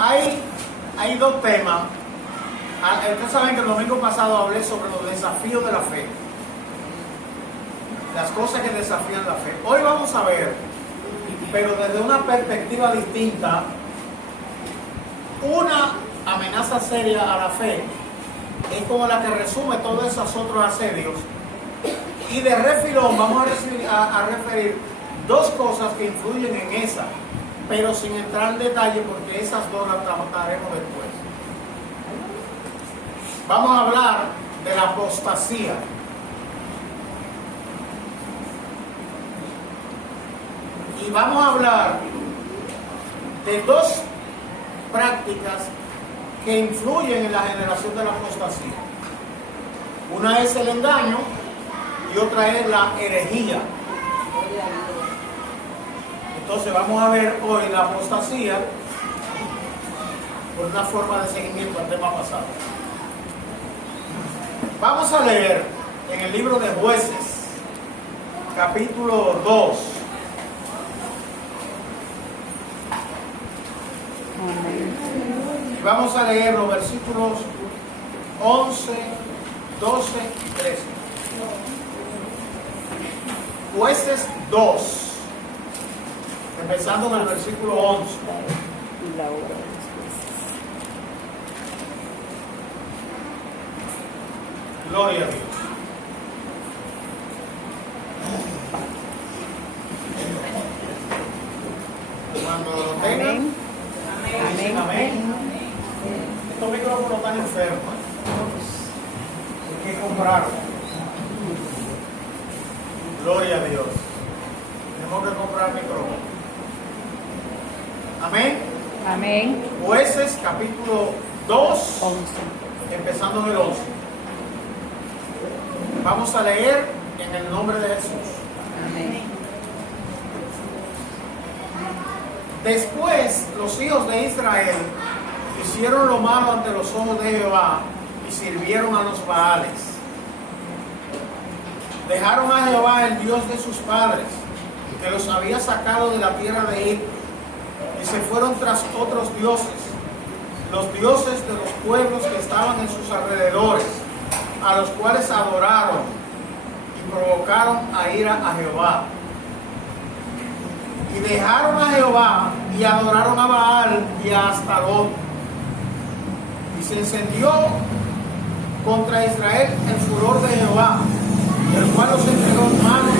Hay dos temas. Ustedes saben que el domingo pasado hablé sobre los desafíos de la fe. Las cosas que desafían la fe. Hoy vamos a ver, pero desde una perspectiva distinta, una amenaza seria a la fe. Es como la que resume todos esos otros asedios. Y de refilón vamos a referir dos cosas que influyen en esa, pero sin entrar en detalle porque esas dos las trataremos después. Vamos a hablar de la apostasía. Y vamos a hablar de dos prácticas que influyen en la generación de la apostasía. Una es el engaño y otra es la herejía. Entonces vamos a ver hoy la apostasía por una forma de seguimiento al tema pasado. Vamos a leer en el libro de Jueces, capítulo 2. Y vamos a leer los versículos 11, 12 y 13. Jueces 2, empezando en el versículo 11. Gloria a Dios. Cuando lo tengan, dicen amén. Estos micrófonos están enfermos. Hay que comprarlos. Gloria a Dios. Tenemos que comprar micrófonos. Amén. Amén. Jueces capítulo 2, 11. empezando en el 11. Vamos a leer en el nombre de Jesús. Amén. Después los hijos de Israel hicieron lo malo ante los ojos de Jehová y sirvieron a los Baales. Dejaron a Jehová, el Dios de sus padres, que los había sacado de la tierra de Egipto, y se fueron tras otros dioses, los dioses de los pueblos que estaban en sus alrededores, a los cuales adoraron y provocaron a ira a Jehová. Y dejaron a Jehová y adoraron a Baal y a Astarot. Y se encendió contra Israel el furor de Jehová, el cual los entregó en manos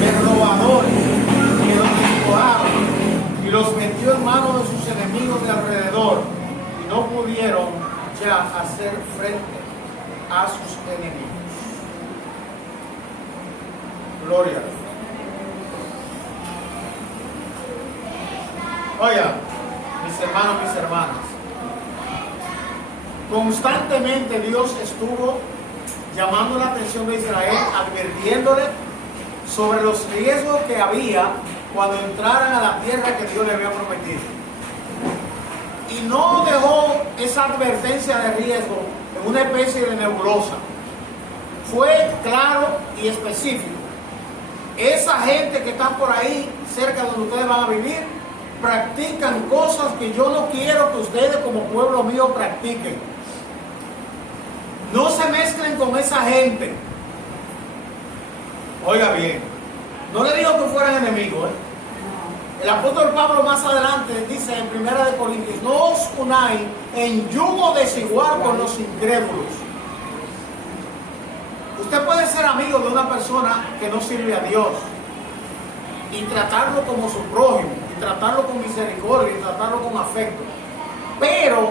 de robadores que los despojaron y los metió en manos de sus enemigos de alrededor, y no pudieron ya hacer frente a sus enemigos. Gloria a Dios. Oiga, mis hermanos, mis hermanas, constantemente Dios estuvo llamando la atención de Israel, advirtiéndole sobre los riesgos que había cuando entraran a la tierra que Dios le había prometido. Y no dejó esa advertencia de riesgo en una especie de nebulosa. Fue claro y específico. Esa gente que está por ahí, cerca de donde ustedes van a vivir, practican cosas que yo no quiero que ustedes como pueblo mío practiquen. No se mezclen con esa gente. Oiga bien, no le digo que fueran enemigos. El apóstol Pablo más adelante dice en 1 Corintios: no os unáis en yugo desigual con los incrédulos. Usted puede ser amigo de una persona que no sirve a Dios y tratarlo como su prójimo, y tratarlo con misericordia, y tratarlo con afecto. Pero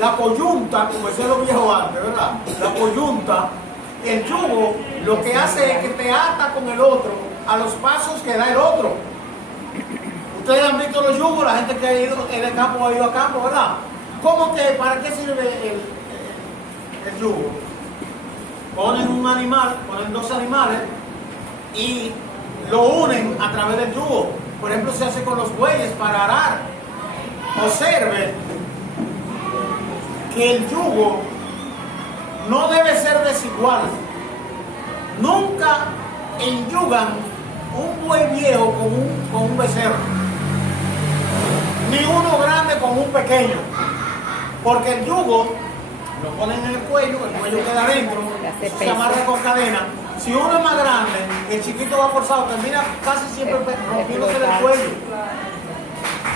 la coyunta, como decían los viejos antes, ¿verdad? La coyunta, el yugo, lo que hace es que te ata con el otro a los pasos que da el otro. Ustedes han visto los yugos, la gente que ha ido de campo ha ido a campo, ¿verdad? ¿Cómo que, para qué sirve el yugo? Ponen un animal, ponen dos animales y lo unen a través del yugo. Por ejemplo, se hace con los bueyes para arar. Observen que el yugo no debe ser desigual. Nunca enyugan un buey viejo con un becerro, ni uno grande con como un pequeño. Porque el yugo lo ponen en el cuello queda adentro, se amarra con cadena. Si uno es más grande, el chiquito va forzado, termina casi siempre rompiéndose el cuello.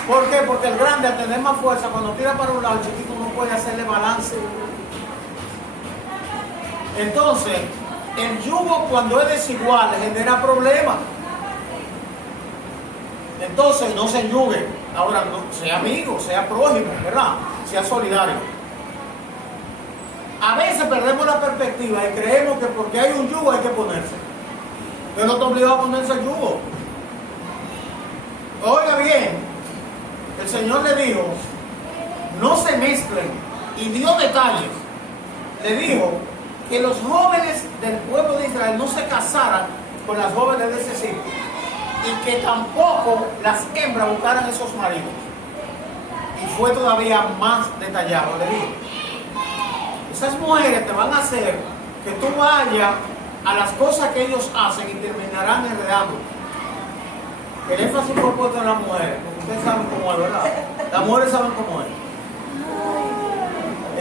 ¿Por qué? Porque el grande, al tener más fuerza, cuando tira para un lado, el chiquito no puede hacerle balance. Entonces, el yugo cuando es desigual genera problemas. Entonces, no se yugue. Ahora, no, sea amigo, sea prójimo, ¿verdad? Sea solidario. A veces perdemos la perspectiva y creemos que porque hay un yugo hay que ponerse. Usted no está obligado a ponerse el yugo. Oiga bien, el Señor le dijo, no se mezclen, y dio detalles. Le dijo que los jóvenes del pueblo de Israel no se casaran con las jóvenes de ese sitio y que tampoco las hembras buscaran esos maridos. Y fue todavía más detallado. Le dijo, esas mujeres te van a hacer que tú vayas a las cosas que ellos hacen y terminarán enredando. El énfasis fue puesto en las mujeres, porque ustedes saben cómo es, ¿verdad? Las mujeres saben cómo es.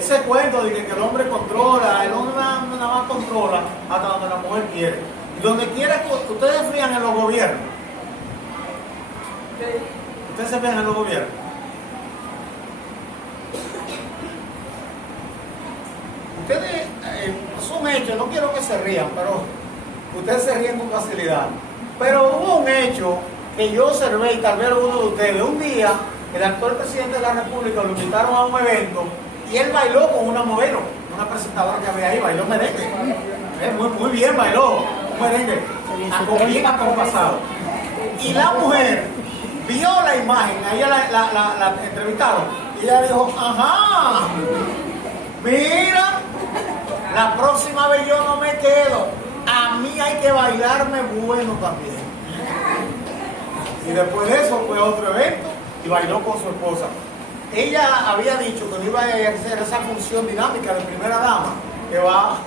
Ese cuento de que el hombre controla, el hombre nada más controla hasta donde la mujer quiere. Y donde quiera que ustedes se fijan en los gobiernos. Ustedes se fijan en los gobiernos. Ustedes, es un hecho, no quiero que se rían, pero ustedes se ríen con facilidad. Pero hubo un hecho que yo observé, y tal vez alguno de ustedes, un día el actual presidente de la República lo invitaron a un evento y él bailó con una modelo, una presentadora que había ahí, bailó merengue. Muy bien bailó, un merengue, bien acompasado. Y la mujer vio la imagen, a ella la entrevistaron, y ella dijo, ajá, mira, la próxima vez yo no me quedo, a mí hay que bailarme bueno también. Y después de eso fue a otro evento y bailó con su esposa. Ella había dicho que no iba a ejercer esa función dinámica de primera dama, que va,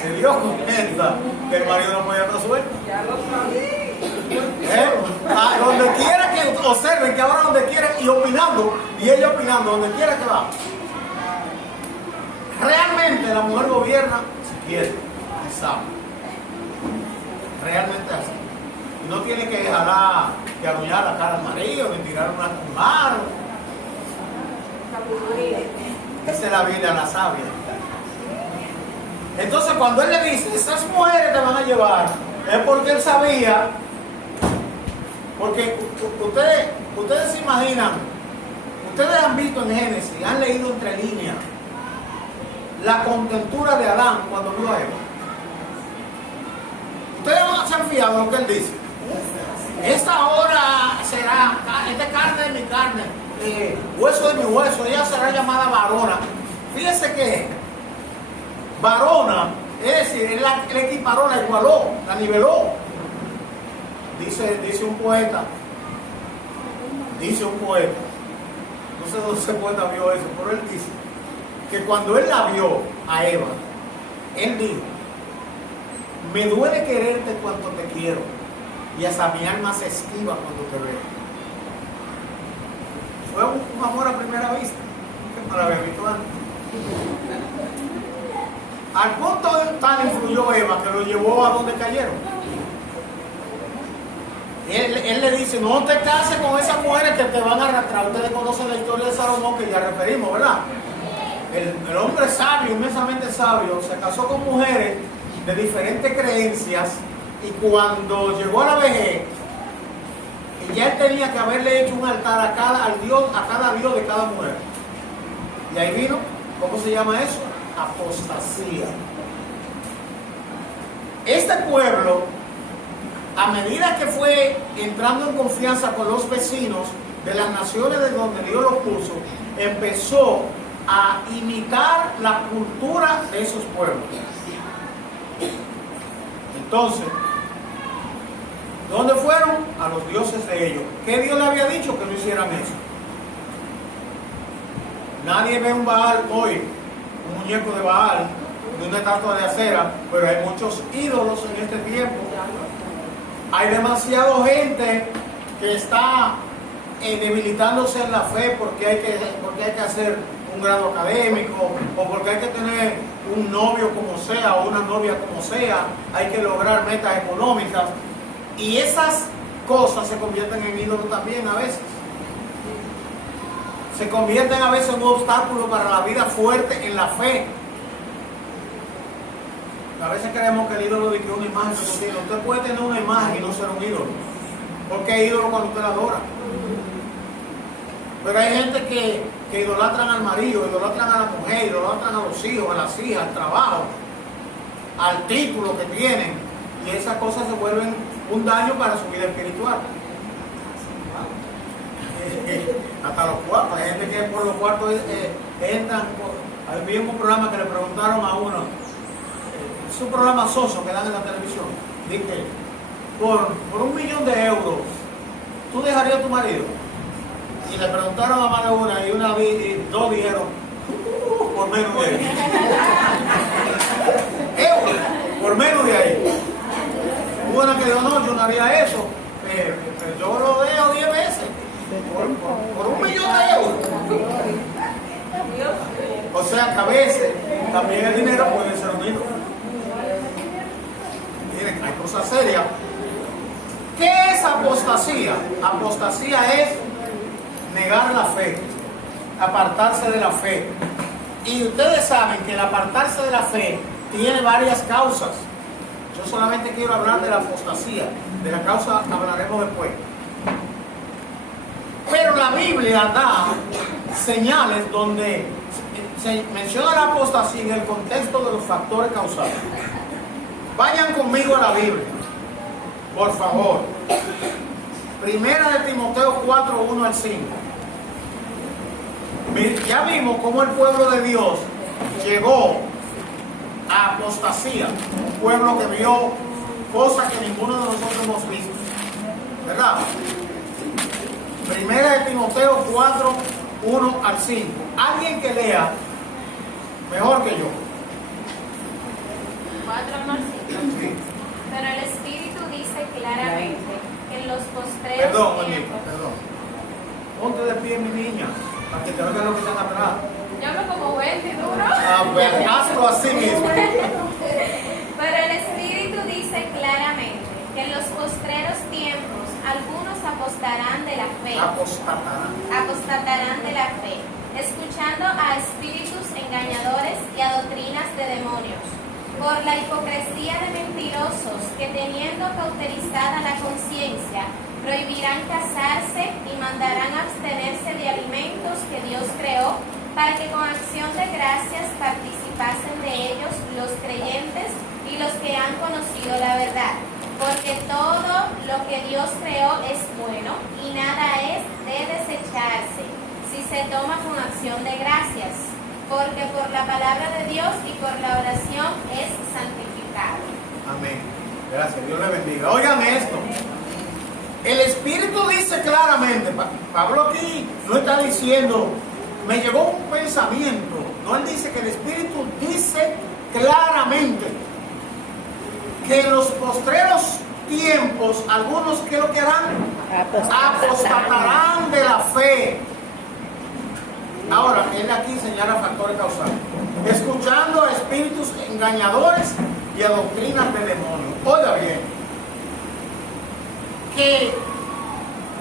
se dio cuenta que el marido no podía estar suelto. Donde quiera que observen, que ahora donde quiera, y opinando, y ella opinando, donde quiera que va. Realmente la mujer gobierna si quiere, y sabe. Realmente así. Y no tiene que jalar, que arrullar la cara al marido, ni tirar un mano. Dice la Biblia, la sabia. Entonces cuando él le dice, esas mujeres te van a llevar, es porque él sabía, porque ustedes se imaginan, ustedes han visto en Génesis, han leído entre líneas, la contentura de Adán cuando vio a Eva. Ustedes se han fijado en lo que él dice. Esta hora será, esta carne de mi carne, hueso de mi hueso, ella será llamada varona. Fíjese que varona, es decir, él equiparó, la igualó, la niveló. Dice un poeta, no sé dónde ese poeta vio eso, pero él dice que cuando él la vio a Eva, él dijo, me duele quererte cuanto te quiero, y hasta mi alma se esquiva cuando te veo. Fue un amor a primera vista, que para ver habitual. Al punto tal influyó Eva que lo llevó a donde cayeron. Él le dice, no te cases con esas mujeres que te van a arrastrar. Ustedes conocen la historia de Salomón, que ya referimos, ¿verdad? El hombre sabio, inmensamente sabio, se casó con mujeres de diferentes creencias, y cuando llegó a la vejez, ya él tenía que haberle hecho un altar a cada dios de cada mujer. Y ahí vino, ¿cómo se llama eso? Apostasía. Este pueblo, a medida que fue entrando en confianza con los vecinos de las naciones de donde Dios los puso, empezó a imitar la cultura de esos pueblos. Entonces, ¿dónde fueron? A los dioses de ellos. ¿Qué Dios le había dicho? Que no hicieran eso. Nadie ve un Baal hoy, un muñeco de Baal, de una estatua de acera, pero hay muchos ídolos en este tiempo. Hay demasiada gente que está debilitándose en la fe porque hay que hacer un grado académico, o porque hay que tener un novio como sea o una novia como sea, hay que lograr metas económicas, y esas cosas se convierten en ídolos también a veces. Se convierten a veces en un obstáculo para la vida fuerte en la fe. A veces creemos que el ídolo es una imagen que usted tiene. Usted puede tener una imagen y no ser un ídolo, porque es ídolo cuando usted la adora. Pero hay gente que idolatran al marido, idolatran a la mujer, idolatran a los hijos, a las hijas, al trabajo, al título que tienen, y esas cosas se vuelven un daño para su vida espiritual. Hasta los cuartos, hay gente que por los cuartos entran. Había un programa que le preguntaron a uno, es un programa soso que dan en la televisión, dice, por $1.000.000 ¿tú dejarías a tu marido? Y le preguntaron a más de una, y dos dijeron, por menos de ahí. Euros, por menos de ahí. Hubo una que dijo, no, yo no haría eso, pero yo lo dejo 10 veces, por $1.000.000. O sea que a veces también el dinero puede ser un ídolo. Miren, hay cosas serias. ¿Qué es apostasía? Apostasía es negar la fe, apartarse de la fe. Y ustedes saben que el apartarse de la fe tiene varias causas. Yo solamente quiero hablar de la apostasía, de la causa hablaremos después. Pero la Biblia da señales donde se menciona la apostasía en el contexto de los factores causales. Vayan conmigo a la Biblia, por favor. Primera de Timoteo 4, 1 al 5. Ya vimos cómo el pueblo de Dios llegó a apostasía, un pueblo que vio cosas que ninguno de nosotros hemos visto, ¿verdad? Primera de Timoteo 4, 1 al 5. Alguien que lea mejor que yo. 4 al 5. Sí. Pero el Espíritu dice claramente que en los postreros Perdón. tiempos... Ponte de pie, mi niña, para que te vean lo que están atrás. Yo hablo como Wendy, duro. Pues hazlo así mismo. Pero el Espíritu dice claramente que en los postreros tiempos algunos apostarán de la fe. Apostatarán de la fe, escuchando a espíritus engañadores y a doctrinas de demonios, por la hipocresía de mentirosos que, teniendo cauterizada la conciencia, prohibirán casarse y mandarán abstenerse de alimentos que Dios creó, para que con acción de gracias participasen de ellos los creyentes y los que han conocido la verdad. Porque todo lo que Dios creó es bueno y nada es de desecharse si se toma con acción de gracias, porque por la palabra de Dios y por la oración es santificado. Amén. Gracias, Dios le bendiga. Oigan esto. El Espíritu dice claramente, Pablo aquí no está diciendo, me llegó un pensamiento. No, él dice que el Espíritu dice claramente que en los postreros tiempos, algunos, ¿qué es lo que harán? Apostatarán de la fe. Ahora, él aquí señala factores causales. Escuchando a espíritus engañadores y a doctrinas de demonios. Oiga bien, que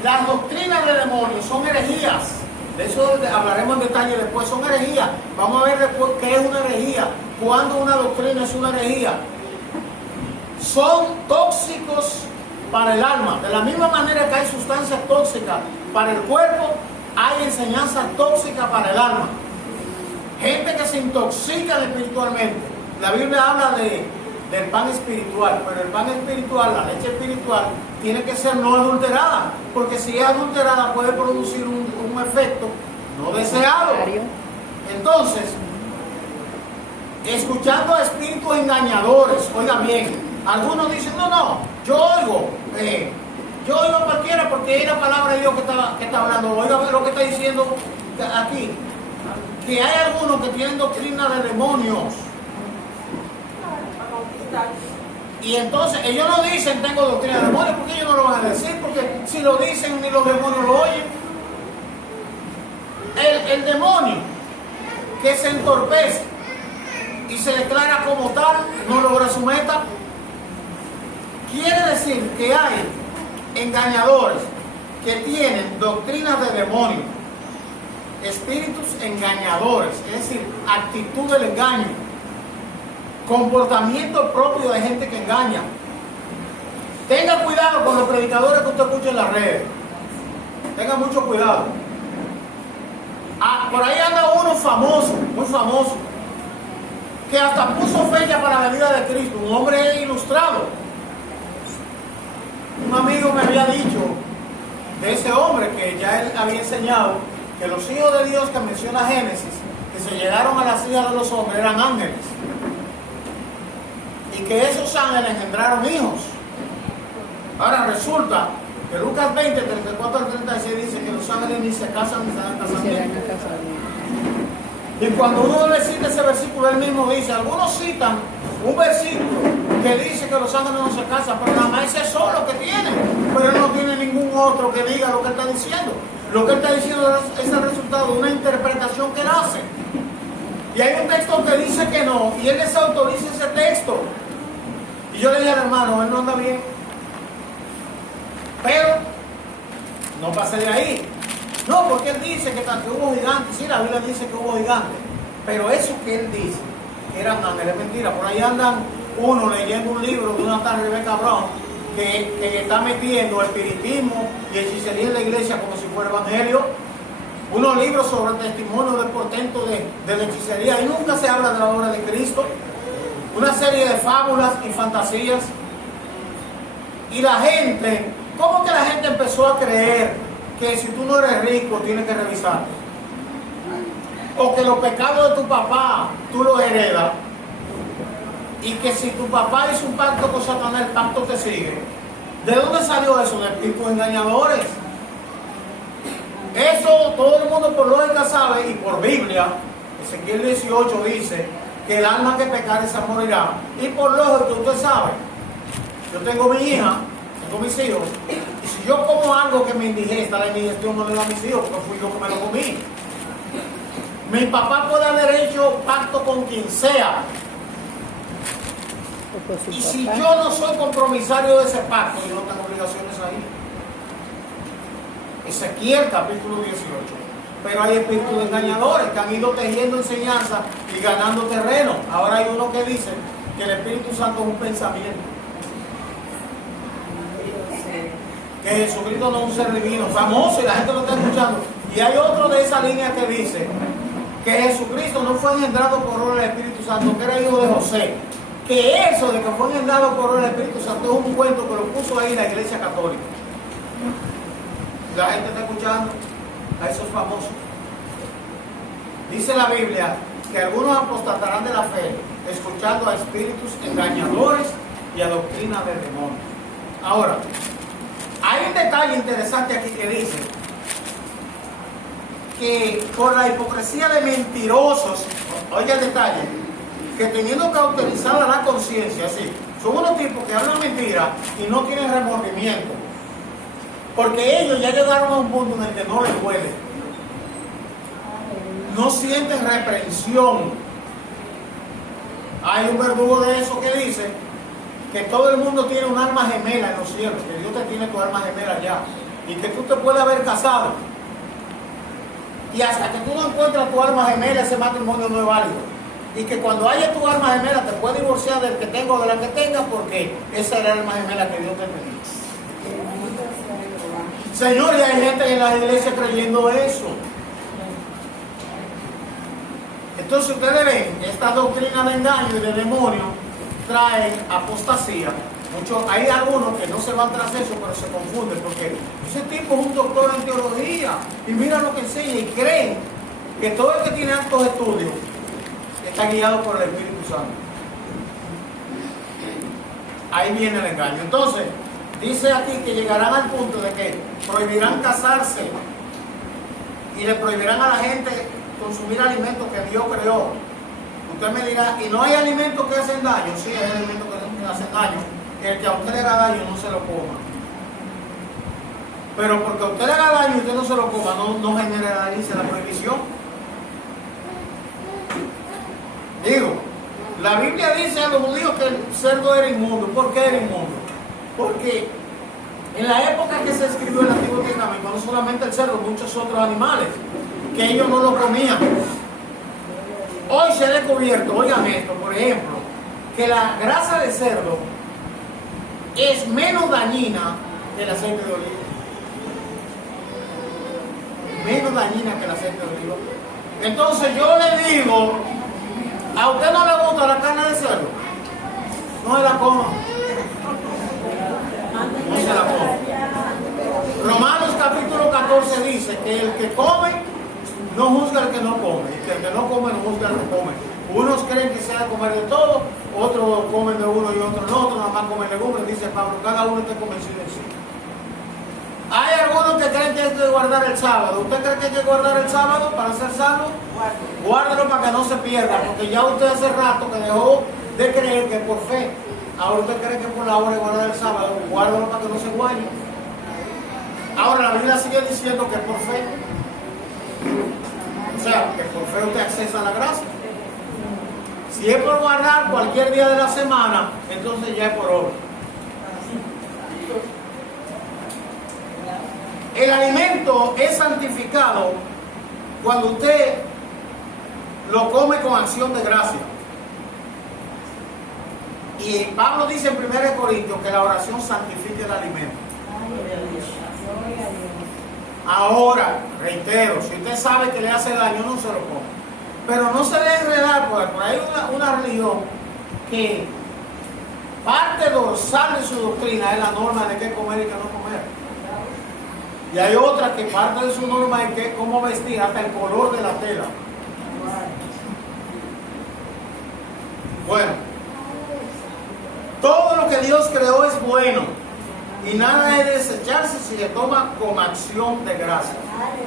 las doctrinas de demonios son herejías. De eso hablaremos en detalle después. Son herejías. Vamos a ver después qué es una herejía. Cuando una doctrina es una herejía. Son tóxicos para el alma. De la misma manera que hay sustancias tóxicas para el cuerpo, hay enseñanzas tóxicas para el alma. Gente que se intoxica espiritualmente. La Biblia habla del pan espiritual, pero el pan espiritual, la leche espiritual, tiene que ser no adulterada, porque si es adulterada puede producir un efecto no deseado. Entonces, escuchando a espíritus engañadores, oiga bien, algunos dicen, no, yo oigo a cualquiera porque es la palabra de Dios que está hablando. Oiga lo que está diciendo aquí, que hay algunos que tienen doctrina de demonios. Y entonces ellos no dicen tengo doctrina de demonios, porque ellos no lo van a decir, porque si lo dicen ni los demonios lo oyen. el demonio que se entorpece y se declara como tal, no logra su meta. Quiere decir que hay engañadores que tienen doctrinas de demonio, espíritus engañadores, es decir, actitud del engaño, comportamiento propio de gente que engaña. Tenga cuidado con los predicadores que usted escucha en las redes. Tenga mucho cuidado. Por ahí anda uno famoso, muy famoso, que hasta puso fecha para la venida de Cristo, un hombre ilustrado. Un amigo me había dicho de ese hombre que ya él había enseñado que los hijos de Dios que menciona Génesis, que se llegaron a las hijas de los hombres, eran ángeles. Y que esos ángeles engendraron hijos. Ahora resulta que Lucas 20, 34 al 36 dice que los ángeles ni se casan ni se dan casamiento. Y cuando uno le cita ese versículo, él mismo dice, algunos citan un versículo que dice que los ángeles no se casan, pero nada más ese es solo que tiene, pero él no tiene ningún otro que diga lo que él está diciendo. Lo que él está diciendo es el resultado de una interpretación que él hace. Y hay un texto que dice que no, y él desautoriza ese texto. Y yo le dije al hermano, él no anda bien. Pero no pase de ahí. No, porque él dice que hubo gigantes. Sí, la Biblia dice que hubo gigantes. Pero eso que él dice, que eran ángeles, es mentira. Por ahí andan uno leyendo un libro de una tal Rebeca Brown que está metiendo espiritismo y hechicería en la iglesia como si fuera evangelio. Unos libros sobre el testimonio del portento de la hechicería. Y nunca se habla de la obra de Cristo. Una serie de fábulas y fantasías. Y la gente, ¿cómo que la gente empezó a creer que si tú no eres rico tienes que revisarte? O que los pecados de tu papá tú los heredas, y que si tu papá hizo un pacto con Satanás, el pacto te sigue. ¿De dónde salió eso? De espíritus engañadores. Eso todo el mundo por lógica sabe, y por Biblia, Ezequiel 18 dice que el alma que pecare se morirá. Y por lógica usted sabe, yo tengo mi hija, tengo mis hijos, y si yo como algo que me indigesta, la indigestión no le da a mis hijos, porque fui yo que me lo comí. Mi papá puede haber hecho pacto con quien sea, y si yo no soy compromisario de ese pacto, yo no tengo obligaciones ahí. Ezequiel capítulo 18. Pero hay espíritus engañadores que han ido tejiendo enseñanza y ganando terreno. Ahora hay uno que dice que el Espíritu Santo es un pensamiento, que Jesucristo no es un ser divino, famoso, y la gente lo está escuchando. Y hay otro de esa línea que dice que Jesucristo no fue engendrado por obra del Espíritu Santo, que era hijo de José. Que eso de que fue engendrado por obra del Espíritu Santo es un cuento que lo puso ahí la Iglesia Católica. La gente está escuchando a esos famosos. Dice la Biblia que algunos apostatarán de la fe, escuchando a espíritus engañadores y a doctrina del demonio. Ahora, hay un detalle interesante aquí que dice que por la hipocresía de mentirosos, oiga el detalle, que teniendo cauterizada la conciencia, sí, son unos tipos que hablan mentiras y no tienen remordimiento, porque ellos ya llegaron a un punto en el que no les duele, no sienten reprensión. Hay un verdugo de eso que dice que todo el mundo tiene un alma gemela en los cielos, que Dios te tiene tu alma gemela ya, y que tú te puedes haber casado, y hasta que tú no encuentras tu alma gemela, ese matrimonio no es válido. Y que cuando haya tu alma gemela te puedes divorciar del que tenga o de la que tenga, porque esa era el alma gemela que Dios te tenía. Señor, y hay gente en las iglesias creyendo eso. Entonces ustedes ven, esta doctrina de engaño y de demonio trae apostasía. Hay algunos que no se van tras eso, pero se confunden, porque ese tipo es un doctor en teología y mira lo que enseña, y creen que todo el que tiene altos estudios está guiado por el Espíritu Santo. Ahí viene el engaño. Entonces, dice aquí que llegarán al punto de que prohibirán casarse y le prohibirán a la gente consumir alimentos que Dios creó. Usted me dirá, ¿y no hay alimentos que hacen daño? Sí, hay alimentos que hacen daño. El que a usted le haga daño no se lo coma. Pero porque a usted le haga daño y usted no se lo coma, no generalice la prohibición. Digo, la Biblia dice a los judíos que el cerdo era inmundo. ¿Por qué era inmundo? Porque en la época que se escribió el Antiguo Testamento, no solamente el cerdo, muchos otros animales, que ellos no lo comían. Hoy se ha descubierto, oigan esto, por ejemplo, que la grasa de cerdo es menos dañina que el aceite de oliva. Menos dañina que el aceite de oliva. Entonces yo le digo, ¿a usted no le gusta la carne de cerdo? No se la coma. No se la coma. Romanos capítulo 14 dice que el que come no juzga al que no come, y que el que no come no juzga al que come. Unos creen que se ha de comer de todo, otros comen de uno y otros no, otros nada más comen legumbres, dice Pablo, cada uno está convencido en sí. Hay algunos que creen que hay que guardar el sábado. ¿Usted cree que hay que guardar el sábado para ser salvo? Guárdalo para que no se pierda, porque ya usted hace rato que dejó de creer que por fe. Ahora usted cree que por la hora de guardar el sábado, guárdalo para que no se guaye. Ahora la Biblia sigue diciendo que por fe. O sea, que por fe usted accesa a la gracia. Si es por guardar cualquier día de la semana, entonces ya es por obra. El alimento es santificado cuando usted lo come con acción de gracia. Y Pablo dice en 1 Corintios que la oración santifica el alimento. Ahora, reitero, si usted sabe que le hace daño, no se lo come. Pero no se deje enredar, porque por ahí hay una religión que parte dorsal de su doctrina es la norma de qué comer y qué no comer. Y hay otra que parte de su norma es que cómo vestir, hasta el color de la tela. Bueno, todo lo que Dios creó es bueno y nada es desecharse si se toma con acción de gracia.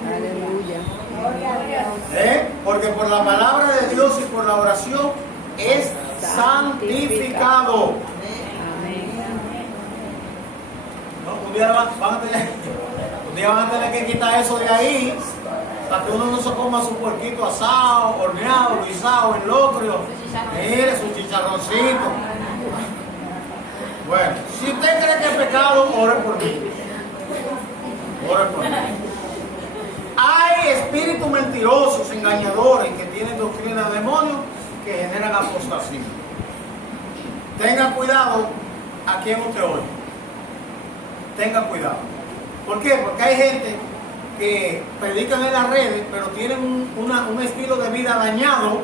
Aleluya. Porque por la palabra de Dios y por la oración es santificado. ¿No? Un día van a tener que quitar eso de ahí para que uno no se coma su puerquito asado, horneado, guisado, en locrio. Mire, su chicharroncito. Bueno, si usted cree que es pecado, ore por mí. Ore por mí. Hay espíritus mentirosos, engañadores, que tienen doctrina de demonios que generan apostasía. Tenga cuidado a quien usted oye. Tenga cuidado. ¿Por qué? Porque hay gente que predican en las redes, pero tienen un estilo de vida dañado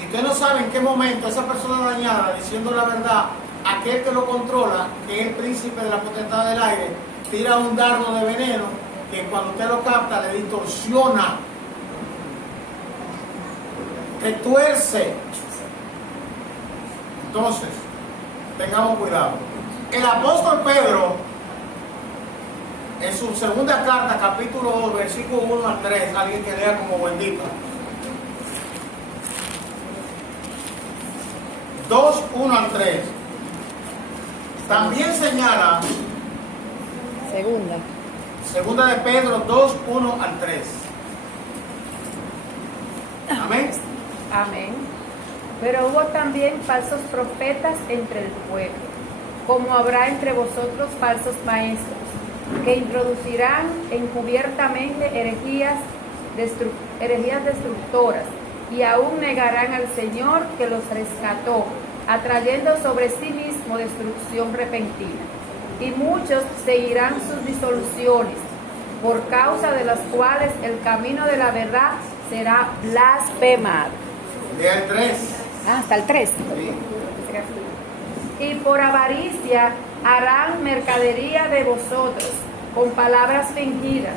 y usted no sabe en qué momento esa persona dañada, diciendo la verdad, aquel que lo controla, que es el príncipe de la potestad del aire, tira un dardo de veneno que cuando usted lo capta le distorsiona, que tuerce. Entonces, tengamos cuidado. El apóstol Pedro, en su segunda carta, capítulo 2, versículo 1 al 3, alguien que lea como bendito. 2, 1 al 3. También señala segunda de Pedro 2, 1 al 3. Amén. Amén. Pero hubo también falsos profetas entre el pueblo, como habrá entre vosotros falsos maestros, que introducirán encubiertamente herejías destructoras, y aún negarán al Señor que los rescató, atrayendo sobre sí mismo destrucción repentina. Y muchos seguirán sus disoluciones, por causa de las cuales el camino de la verdad será blasfemado. Lea el 3. Hasta el 3. Sí. Y por avaricia harán mercadería de vosotros, con palabras fingidas,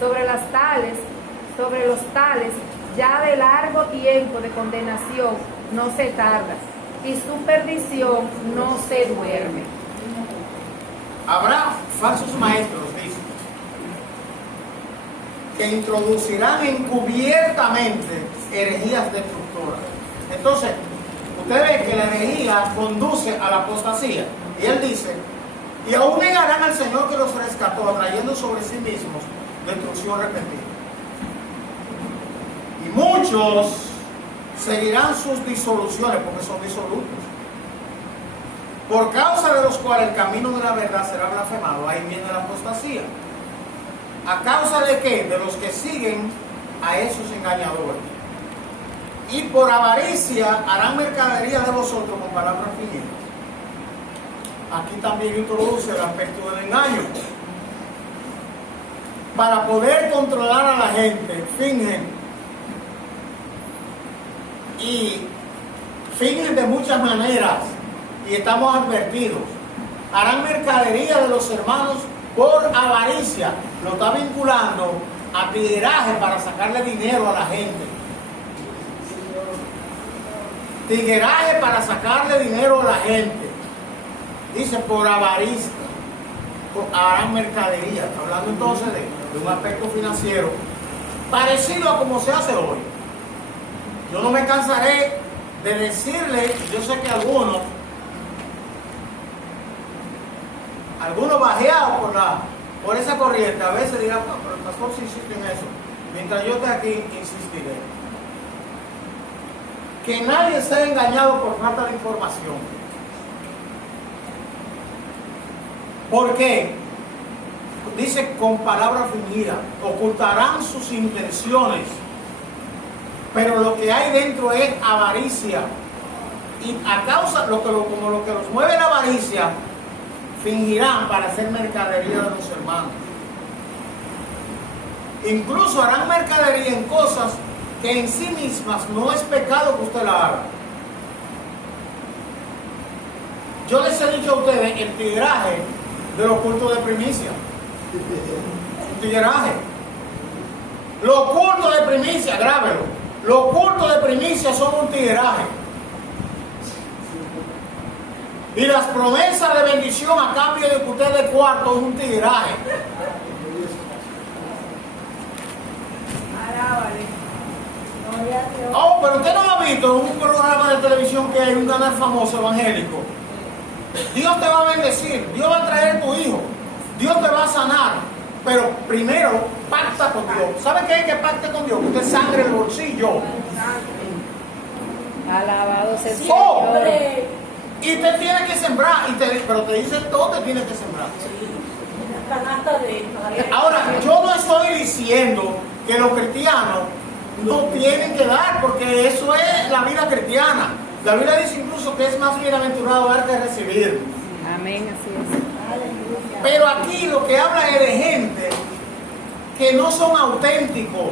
sobre los tales, ya de largo tiempo de condenación no se tarda, y su perdición no se duerme. Habrá falsos maestros, dice, que introducirán encubiertamente herejías destructoras. Entonces, usted ve que la herejía conduce a la apostasía. Y él dice, y aún negarán al Señor que los rescató, atrayendo sobre sí mismos destrucción repentina. Y muchos seguirán sus disoluciones, porque son disolutos, por causa de los cuales el camino de la verdad será blasfemado. Ahí viene la apostasía. ¿A causa de qué? De los que siguen a esos engañadores. Y por avaricia harán mercadería de vosotros con palabras fingidas. Aquí también introduce el aspecto del engaño. Para poder controlar a la gente, fingen. Y fingen de muchas maneras. Y estamos advertidos. Harán mercadería de los hermanos por avaricia. Lo está vinculando a tigueraje para sacarle dinero a la gente. Tigueraje para sacarle dinero a la gente. Dice por avaricia. Harán mercadería. Hablando entonces de un aspecto financiero parecido a como se hace hoy. Yo no me cansaré de decirle, yo sé que algunos bajeados por esa corriente, a veces dirán, no, pero el pastor sí insiste en eso. Mientras yo esté aquí, insistiré. Que nadie sea engañado por falta de información. ¿Por qué? Dice con palabra fingida, ocultarán sus intenciones, pero lo que hay dentro es avaricia. Y a causa, como lo que los mueve la avaricia, fingirán para hacer mercadería de los hermanos. Incluso harán mercadería en cosas que en sí mismas no es pecado que usted la haga. Yo les he dicho a ustedes el tigueraje de los cultos de primicia. Un tigueraje. Los cultos de primicia, grábelo. Los cultos de primicia son un tigueraje. Y las promesas de bendición a cambio de que usted dé cuarto es un tigueraje. Oh, pero usted no ha visto en un programa de televisión que hay un canal famoso evangélico. Dios te va a bendecir, Dios va a traer tu hijo, Dios te va a sanar, pero primero pacta con Dios. ¿Sabe qué es que pacte con Dios? Usted sangre el bolsillo. Alabado sea el Oh, Señor. y te tiene que sembrar, pero te dice dónde tiene que sembrar. Ahora, yo no estoy diciendo que los cristianos no tienen que dar, porque eso es la vida cristiana. La Biblia dice incluso que es más bienaventurado dar que recibir. Amén, así es. Pero aquí lo que habla es de gente que no son auténticos,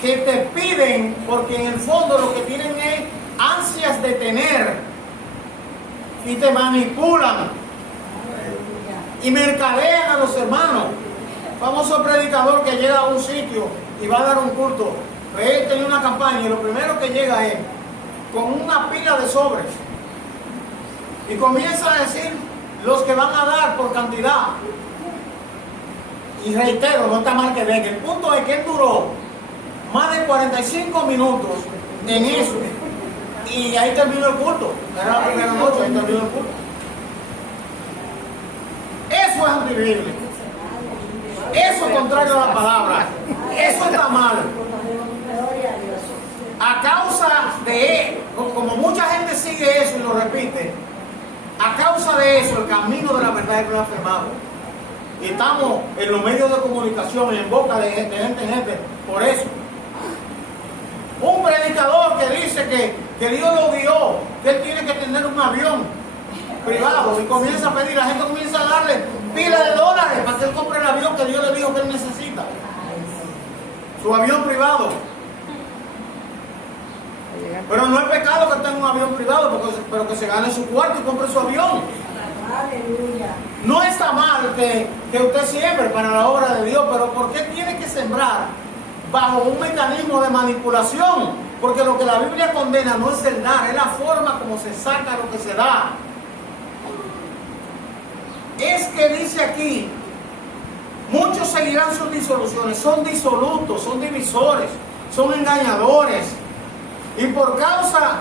que te piden, porque en el fondo lo que tienen es ansias de tener, y te manipulan y mercadean a los hermanos. Famoso predicador que llega a un sitio y va a dar un culto, él tenía una campaña y lo primero que llega es con una pila de sobres y comienza a decir los que van a dar por cantidad. Y reitero, no está mal que venga. El punto es que él duró más de 45 minutos en eso. Y ahí terminó el culto. Era la primera noche, ahí terminó el culto. Eso es antibible. Eso es contrario a la palabra. Eso está mal. A causa de, como mucha gente sigue eso y lo repite, a causa de eso el camino de la verdad es blasfemado. Y estamos en los medios de comunicación y en boca de gente en gente por eso. Un predicador que dice que Dios lo guió, que él tiene que tener un avión privado y comienza a pedir, la gente comienza a darle pila de dólares para que él compre el avión que Dios le dijo que él necesita. Su avión privado. Pero no es pecado que tenga un avión privado, pero que se gane su cuarto y compre su avión. No está mal que usted siembre para la obra de Dios, pero ¿por qué tiene que sembrar bajo un mecanismo de manipulación? Porque lo que la Biblia condena no es el dar, es la forma como se saca lo que se da. Es que dice aquí, muchos seguirán sus disoluciones, son disolutos, son divisores, son engañadores. Y por causa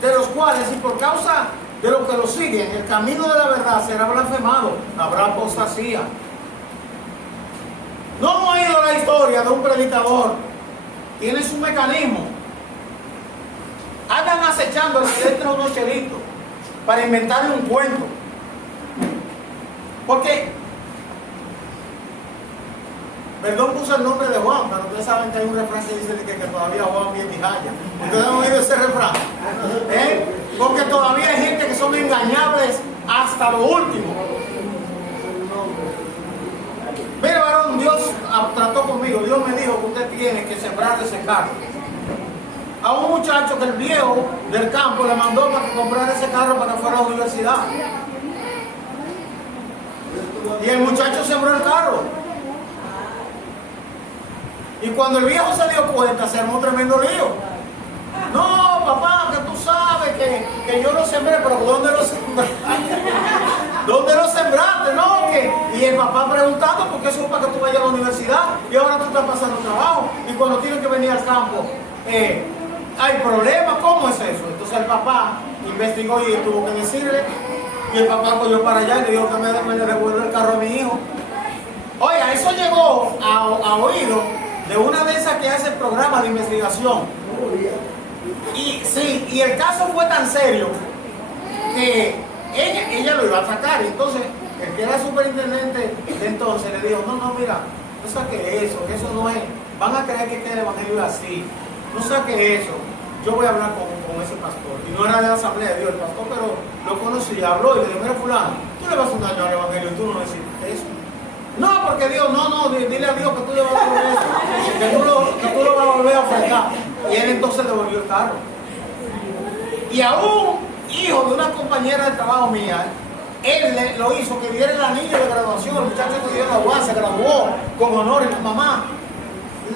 de los cuales, y por causa de los que lo siguen, el camino de la verdad será blasfemado, habrá apostasía. No hemos oído la historia de un predicador, tiene su mecanismo, Andan acechando al que entra unos chelitos para inventarle un cuento. Porque, perdón, puse el nombre de Juan, pero ustedes saben que hay un refrán que dice que todavía Juan bien y jaya. Ustedes han oído ese refrán. Porque todavía hay gente que son engañables hasta lo último. Mire, varón, Dios trató conmigo. Dios me dijo que usted tiene que sembrar ese carro. A un muchacho que el viejo del campo le mandó para que comprara ese carro para que fuera a la universidad. Y el muchacho sembró el carro. Y cuando el viejo se dio cuenta, se armó un tremendo lío. No, papá, que tú sabes que yo lo sembré, pero ¿dónde lo sembraste? ¿Dónde lo sembraste? No, y el papá preguntando, porque eso es para que tú vayas a la universidad y ahora tú estás pasando trabajo. Y cuando tienes que venir al campo, hay problemas. ¿Cómo es eso? Entonces el papá investigó y tuvo que decirle. Y el papá cogió para allá y le dijo que me devuelva el carro a mi hijo. Oiga, eso llegó a oído de una de esas que hace programas de investigación. Y sí, y el caso fue tan serio que ella lo iba a sacar. Y entonces el que era superintendente de entonces le dijo, no, mira, no saque eso no es, van a creer que el evangelio es así, no saque eso. Yo voy a hablar con ese pastor. Y no era de la Asamblea de Dios el pastor, pero lo conocí, habló y le dijo, mira fulano, tú le vas a hacer un daño al evangelio y tú no decís eso. No, porque Dios, no, dile a Dios que tú le vas a devolver eso, que tú lo vas a volver a ofrendar. Y él entonces devolvió el carro. Y a un hijo de una compañera de trabajo mía, él lo hizo que diera el anillo de graduación. El muchacho estudió en la UAS, se graduó con honor y la mamá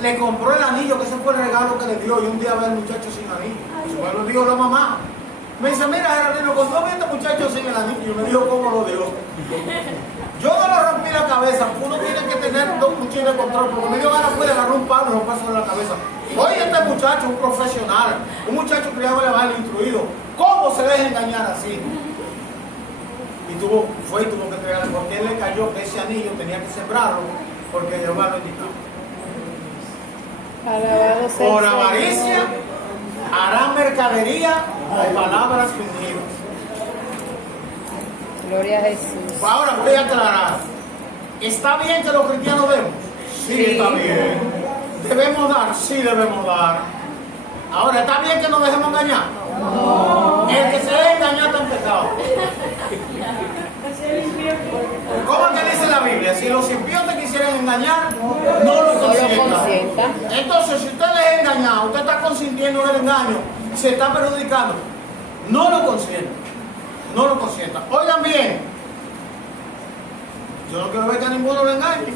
le compró el anillo, que ese fue el regalo que le dio. Y un día ve al muchacho sin anillo. Eso lo dijo la mamá. Me dice, mira, Gerardino, cuando vi a este muchacho sin el anillo, me dijo cómo lo dio. Yo no le rompí la cabeza, uno tiene que tener dos cuchillos de control, porque me dio ganas de agarrar un palo y romperse en la cabeza. Oye, este muchacho, un profesional, un muchacho criado en el evangelio, instruido, ¿cómo se deja engañar así? Y tuvo que entregarle, porque él le cayó que ese anillo tenía que sembrarlo, porque Jehová lo indicaba. Por avaricia harán mercadería o palabras fingidas. Gloria a Jesús. Ahora voy a aclarar. ¿Está bien que los cristianos demos? Sí, está bien. ¿Debemos dar? Sí, debemos dar. Ahora, ¿está bien que nos dejemos engañar? No. El que se deje engañar está en pecado. ¿Cómo es que dice la Biblia? Si los impíos te quisieran engañar, no lo consientan. Entonces, si usted les engaña, usted está consintiendo el engaño, se está perjudicando. No lo consienta. No lo consienta. Oigan bien, yo no quiero ver que a ninguno lo engañe.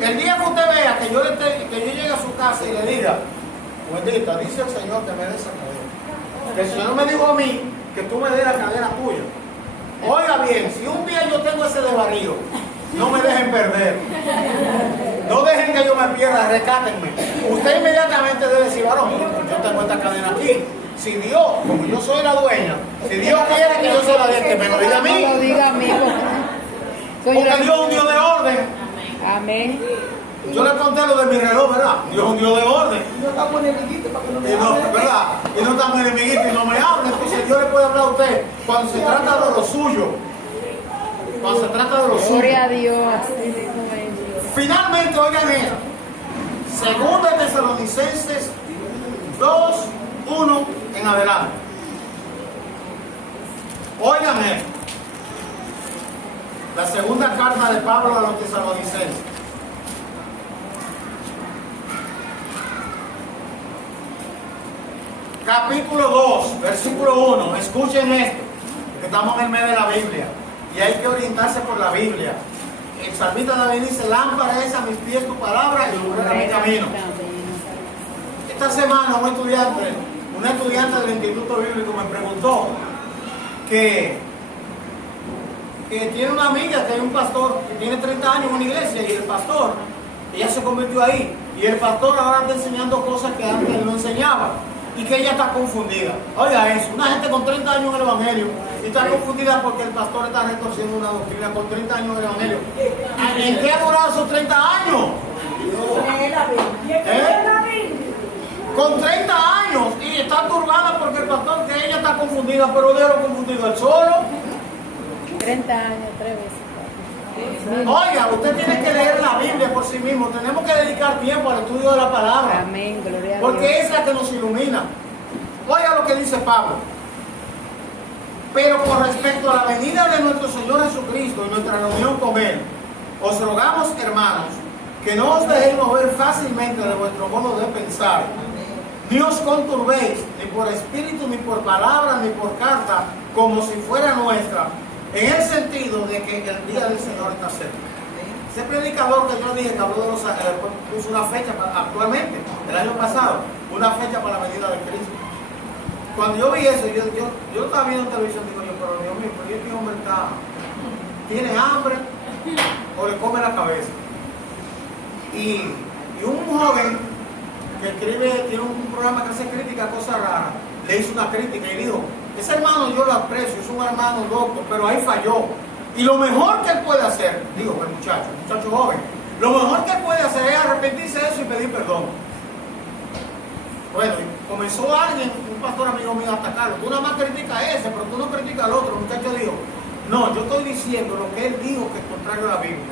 El día que usted vea que yo llegue a su casa y le diga, bendita, dice el Señor que me dé esa cadena. Que el Señor me dijo a mí que tú me des la cadena tuya. Oiga bien, si un día yo tengo ese desvarío, no me dejen perder. No dejen que yo me pierda, rescátenme. Usted inmediatamente debe decir, varón, yo tengo esta cadena aquí. Si Dios, como yo soy la dueña, si Dios quiere que yo sea la dueña, que me lo diga a mí. No lo diga a mí. Porque Dios es un Dios de orden. Amén. Yo le conté lo de mi reloj, ¿verdad? Dios es un Dios de orden. Y no estamos enemiguitos para que no me hable. ¿Verdad? Y no estamos enemiguitos y no me hable. Entonces Dios le puede hablar a usted cuando se trata de lo suyo. Cuando se trata de lo suyo. Gloria a Dios. Finalmente, oigan esto. Segunda de Tesalonicenses 2, 1 en adelante. Oigan esto. La segunda carta de Pablo a los tesalonicenses. Capítulo 2, versículo 1. Escuchen esto, que estamos en el mes de la Biblia y hay que orientarse por la Biblia. El salmista David dice, lámpara es a mis pies tu palabra y lumbrera mi camino. Esta semana un estudiante del Instituto Bíblico me preguntó que tiene una amiga que hay un pastor que tiene 30 años en una iglesia y el pastor, ella se convirtió ahí y el pastor ahora está enseñando cosas que antes no enseñaba y que ella está confundida. Oiga eso, una gente con 30 años en el Evangelio y está confundida porque el pastor está retorciendo una doctrina con 30 años en el Evangelio. ¿En qué ha durado esos 30 años? Con 30 años y está turbada porque el pastor conmigo el solo. 30 años, 3 veces. Oiga, usted tiene que leer la Biblia por sí mismo. Tenemos que dedicar tiempo al estudio de la palabra. Amén, gloria a Dios. Porque es la que nos ilumina. Oiga lo que dice Pablo. Pero con respecto a la venida de nuestro Señor Jesucristo y nuestra reunión con Él, os rogamos, hermanos, que no os dejéis mover fácilmente de vuestro modo de pensar, ni os conturbéis, ni por espíritu, ni por palabra, ni por carta, como si fuera nuestra, en el sentido de que el día del Señor está cerca. Ese predicador que yo dije que habló de los puso una fecha actualmente, el año pasado, una fecha para la venida de Cristo. Cuando yo vi eso, yo estaba viendo en televisión, digo yo, pero Dios mío, ¿por qué este hombre tiene hambre o le come la cabeza? Y un joven que escribe, tiene un programa que hace crítica a cosas raras, le hizo una crítica y dijo, ese hermano yo lo aprecio, es un hermano doctor, pero ahí falló. Y lo mejor que él puede hacer, digo el muchacho joven, lo mejor que él puede hacer es arrepentirse de eso y pedir perdón. Bueno, comenzó alguien, un pastor amigo mío, a atacarlo. Tú nada más criticas a ese, pero tú no criticas al otro. El muchacho dijo, no, yo estoy diciendo lo que él dijo que es contrario a la Biblia.